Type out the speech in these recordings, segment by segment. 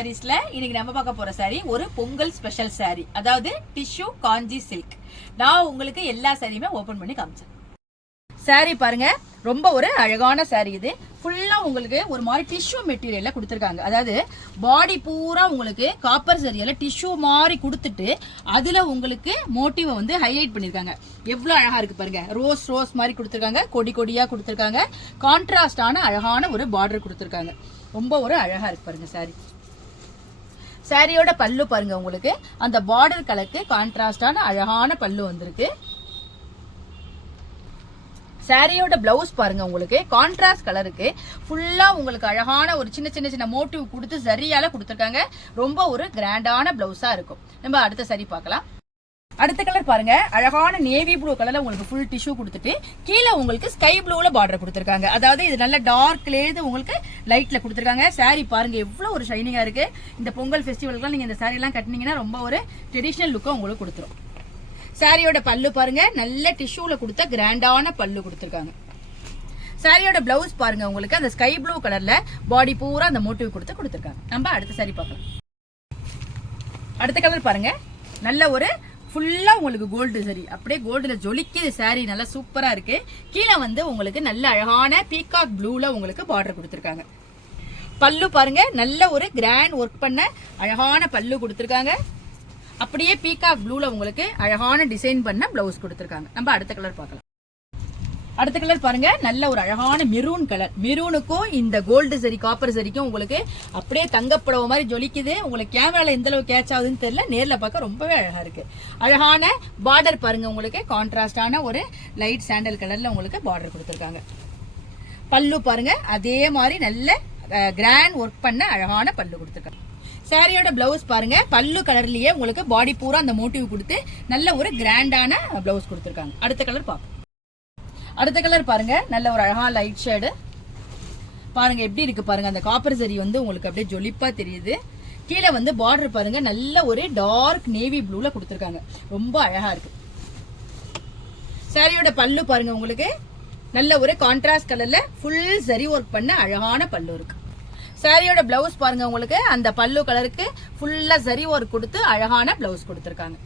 சாரீஸ்ல இன்னைக்கு நம்ம பார்க்க போற சாரி ஒரு பொங்கல் ஸ்பெஷல் சாரி, அதாவது டிஷ்யூ காஞ்சி சில்க். நான் உங்களுக்கு எல்லா சாரியுமே ஓபன் பண்ணி காமிச்சேன். சாரி பாருங்க, ரொம்ப ஒரு அழகான சாரி. இது ஃபுல்லா உங்களுக்கு ஒரு மாதிரி டிஷ்யூ மெட்டீரியல்ல கொடுத்துருக்காங்க. அதாவது பாடி பூரா உங்களுக்கு காப்பர் சரியால டிஷ்யூ மாதிரி கொடுத்துட்டு அதுல உங்களுக்கு மோட்டிவை வந்து ஹைலைட் பண்ணிருக்காங்க. எவ்வளவு அழகா இருக்கு பாருங்க. ரோஸ் ரோஸ் மாதிரி கொடுத்துருக்காங்க, கொடி கொடியா கொடுத்துருக்காங்க. கான்ட்ராஸ்டான அழகான ஒரு பார்டர் கொடுத்துருக்காங்க. ரொம்ப ஒரு அழகா இருக்கு பாருங்க சாரி. சாரியோட பல்லு பாருங்க, உங்களுக்கு அந்த பார்டர் கலருக்கு கான்ட்ராஸ்டான அழகான பல்லு வந்திருக்கு. சாரியோட பிளவுஸ் பாருங்க, உங்களுக்கு கான்ட்ராஸ்ட் கலருக்கு ஃபுல்லா உங்களுக்கு அழகான ஒரு சின்ன சின்ன சின்ன மோட்டிவ் கொடுத்து சரியால கொடுத்துருக்காங்க. ரொம்ப ஒரு கிராண்டான பிளவுஸா இருக்கும். நம்ம அடுத்த சாரி பார்க்கலாம். அடுத்த கலர் பாருங்க, அழகான நேவி ப்ளூ கலர்ல உங்களுக்கு ஃபுல் டிஷ்யூ கொடுத்துட்டு கீழே உங்களுக்கு ஸ்கை ப்ளூல பார்டர் கொடுத்துருக்காங்க. அதாவது இது நல்ல டார்க்லேருந்து உங்களுக்கு லைட்ல கொடுத்துருக்காங்க. சாரி பாருங்க எவ்வளவு ஒரு ஷைனிங்கா இருக்கு. இந்த பொங்கல் ஃபெஸ்டிவலுக்குலாம் நீங்க இந்த சாரி எல்லாம் கட்டினீங்கன்னா ரொம்ப ஒரு ட்ரெடிஷனல் லுக்கை உங்களுக்கு கொடுத்துரும். சாரியோட பல்லு பாருங்க, நல்ல டிஷ்யூல கொடுத்த கிராண்டான பல்லு கொடுத்துருக்காங்க. சாரியோட பிளவுஸ் பாருங்க, உங்களுக்கு அந்த ஸ்கை ப்ளூ கலர்ல பாடி பூரா அந்த மோட்டிவ் கொடுத்துருக்காங்க. நம்ம அடுத்த சாரி பார்க்கலாம். அடுத்த கலர் பாருங்க, நல்ல ஒரு ஃபுல்லா உங்களுக்கு கோல்டு சரி, அப்படியே கோல்டுல ஜொலிக்குது சாரி. நல்லா சூப்பரா இருக்கு. கீழே வந்து உங்களுக்கு நல்ல அழகான பீகாக் ப்ளூல உங்களுக்கு பார்டர் கொடுத்துருக்காங்க. பல்லு பாருங்க, நல்ல ஒரு கிராண்ட் ஒர்க் பண்ண அழகான பல்லு கொடுத்துருக்காங்க. அப்படியே பீகாக் ப்ளூல உங்களுக்கு அழகான டிசைன் பண்ண பிளவுஸ் கொடுத்துருக்காங்க. நம்ம அடுத்த கலர் பார்க்கலாம். அடுத்த கலர் பாருங்க, நல்ல ஒரு அழகான மெரூன் கலர். மெரூனுக்கும் இந்த கோல்டு சரி காப்பர் சரிக்கும் உங்களுக்கு அப்படியே தங்கப்படவை மாதிரி ஜொலிக்குது. உங்களுக்கு கேமரால எந்த அளவு கேட்ச் ஆகுதுன்னு தெரியல, நேர்ல பார்க்க ரொம்பவே அழகா இருக்கு. அழகான பார்டர் பாருங்க, உங்களுக்கு கான்ட்ராஸ்டான ஒரு லைட் சாண்டல் கலர்ல உங்களுக்கு பார்டர் கொடுத்துருக்காங்க. பல்லு பாருங்க, அதே மாதிரி நல்ல கிராண்ட் ஒர்க் பண்ண அழகான பல்லு கொடுத்துருக்காங்க. சாரியோட பிளவுஸ் பாருங்க, பல்லு கலர்லயே உங்களுக்கு பாடி பூரா அந்த மோட்டிவ் கொடுத்து நல்ல ஒரு கிராண்டான பிளவுஸ் கொடுத்துருக்காங்க. அடுத்த கலர் பார்ப்போம். அடுத்த கலர் பாருங்க, நல்ல ஒரு அழகான லைட் ஷேடு பாருங்க எப்படி இருக்கு பாருங்க. அந்த காப்பர் சரி வந்து உங்களுக்கு அப்படியே ஜொலிப்பா தெரியுது. கீழே வந்து பார்டர் பாருங்க, நல்ல ஒரு டார்க் நேவி ப்ளூல கொடுத்துருக்காங்க. ரொம்ப அழகா இருக்கு. சாரியோட பல்லு பாருங்க, உங்களுக்கு நல்ல ஒரு கான்ட்ராஸ்ட் கலர்ல ஃபுல் சரி ஒர்க் பண்ண அழகான பல்லு இருக்கு. சாரியோட பிளவுஸ் பாருங்க, உங்களுக்கு அந்த பல்லு கலருக்கு ஃபுல்லா சரி ஒர்க் கொடுத்து அழகான பிளவுஸ் கொடுத்துருக்காங்க.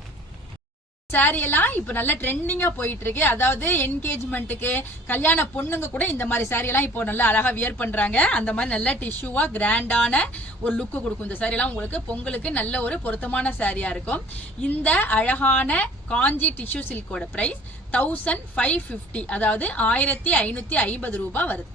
சாரி எல்லாம் இப்ப நல்ல ட்ரெண்டிங்கா போயிட்டு இருக்கு. அதாவது என்கேஜ்மெண்ட்டுக்கு கல்யாண பொண்ணுங்க கூட இந்த மாதிரி சாரி எல்லாம் இப்போ நல்லா அழகா வியர் பண்றாங்க. அந்த மாதிரி நல்ல டிஷ்யூவா கிராண்டான ஒரு லுக்கு கொடுக்கும். இந்த சாரி எல்லாம் உங்களுக்கு பொங்கலுக்கு நல்ல ஒரு பொருத்தமான சாரியா இருக்கும். இந்த அழகான காஞ்சி டிஷ்யூ சில்கோட பிரைஸ் 1550, அதாவது 1550 ரூபாய் வருது.